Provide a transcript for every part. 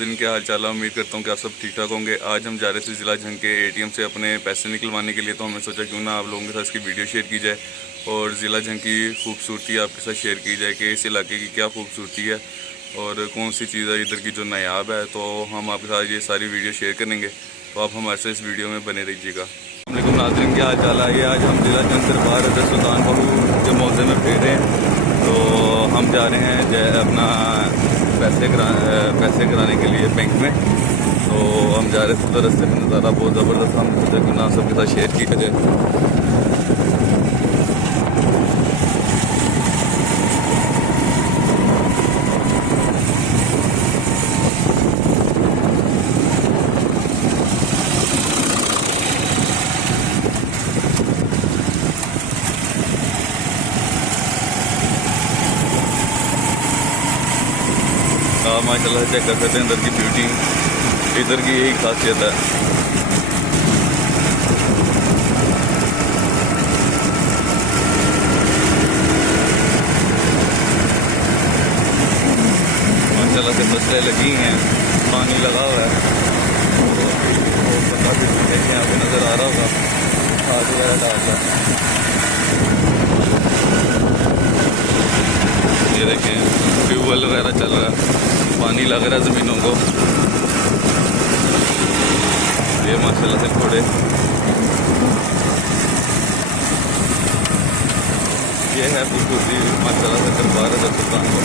नाज़रीन क्या हाल चाल है। उम्मीद करता हूँ कि आप सब ठीक ठाक होंगे। आज हम जा रहे थे ज़िला झंग के ATM से अपने पैसे निकलवाने के लिए, तो हमने सोचा क्यों ना आप लोगों के साथ इसकी वीडियो शेयर की जाए और ज़िला झंग की खूबसूरती आपके साथ शेयर की जाए कि इस इलाके की क्या खूबसूरती है और कौन सी चीज़ है इधर की जो नायाब है। तो हम आपके साथ ये सारी वीडियो शेयर करेंगे, तो आप हमारे साथ इस वीडियो में बने रहिएगा। अस्सलाम नाज़रीन क्या हाल चाल है। आज हम ज़िला झंग दरबार हज़रत सुल्तान बहू के मौज़े में फिर रहे हैं। तो हम जा रहे हैं अपना पैसे कराने के लिए बैंक में। तो हम जा रहे थे तो रास्ते में नज़ारा बहुत ज़बरदस्त, हम सोचा कि ना सबके साथ शेयर किया जाए। माशाल्लाह चेक कर सकते हैं इधर की ब्यूटी, इधर की यही खासियत है। माशाल्लाह से फसलें लगी हैं, पानी लगा हुआ है, काफ़ी यहाँ पे नज़र आ रहा होगा, खाद वगैरह डाल रहा है। ये देखें ट्यूबवेल वगैरह चल रहा है, पानी लग रहा है ज़मीनों को। ये माशाल्लाह से घोड़े, ये है खूबसूरती माशाल्लाह से दरबार हज़रत सुल्तान बहू।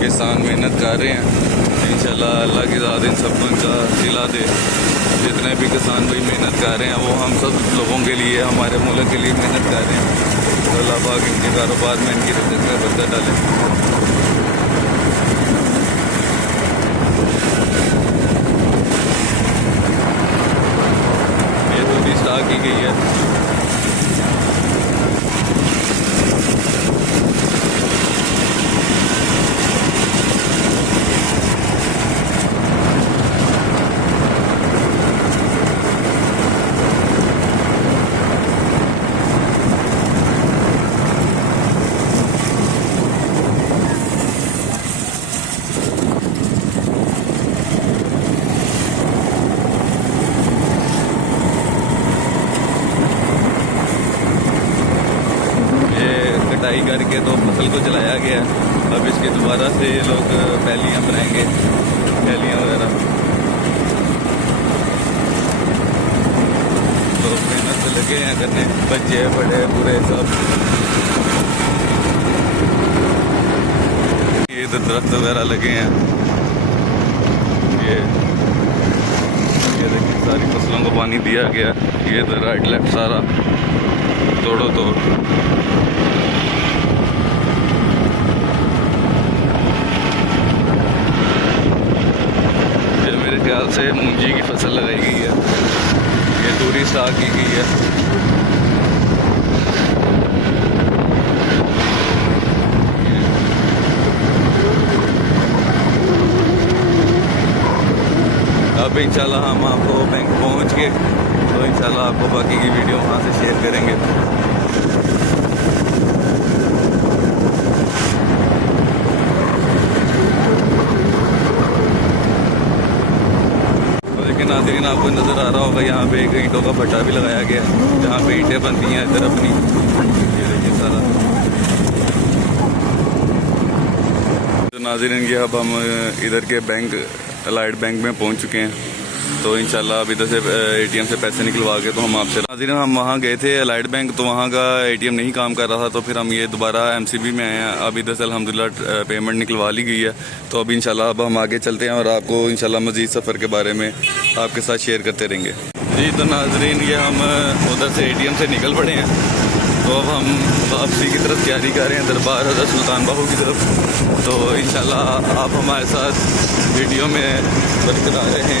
किसान मेहनत कर रहे हैं, इंशाल्लाह अल्लाह की ज़ात इन सबको इनका दिला दे। जितने भी किसान भाई मेहनत कर रहे हैं वो हम सब लोगों के लिए, हमारे मुल्क के लिए मेहनत कर रहे हैं। तो अल्लाह पाक इनके कारोबार में, इनकी रिज़्क़ में बरकत डाले। ये तो स्टार्ट की गई है। कटाई करके तो फसल को चलाया गया। अब इसके दोबारा से ये लोग पैलियाँ बनाएंगे, पैलियाँ वगैरह। तो मेहनत से लगे हैं करने, बच्चे बड़े बूढ़े सब। ये तो दरख्त वगैरह लगे हैं। ये देखिए सारी फसलों को पानी दिया गया। ये तो राइट लेफ्ट सारा तोड़ो तोड़। ख्याल से मूंजी की फसल लगाई गई है। ये दूरी स्टार्ट की गई है। अब इंशाल्लाह हम आपको बैंक पहुंच के तो इंशाल्लाह आपको बाकी की वीडियो वहाँ से शेयर करेंगे। नाज़रीन आपको नज़र आ रहा होगा यहाँ पे एक ईंटों का भट्टा भी लगाया गया है, जहाँ पे ईंटें बनती हैं इधर अपनी। ये देखिए सारा। तो नाज़रीन ये अब हम इधर के बैंक अलाइड बैंक में पहुँच चुके हैं। तो इंशाल्लाह अब इधर से ATM से पैसे निकलवा के तो हम आपसे नाज़रीन हम वहाँ गए थे अलाइड बैंक, तो वहाँ का ATM नहीं काम कर रहा था। तो फिर हम ये दोबारा MCB में आए हैं। अब इधर से अल्हम्दुलिल्लाह पेमेंट निकलवा ली गई है। तो अब इंशाल्लाह अब हम आगे चलते हैं और आपको इंशाल्लाह मज़ीद सफ़र के बारे में आपके साथ शेयर करते रहेंगे। जी तो नाज़रीन ये हम उधर से ATM से निकल पड़े हैं। तो अब हम वापसी की तरफ तैयारी कर रहे हैं दरबार हज़रत सुल्तान बहू की तरफ। तो इंशाल्लाह आप हमारे साथ वीडियो में बरकरार रहें।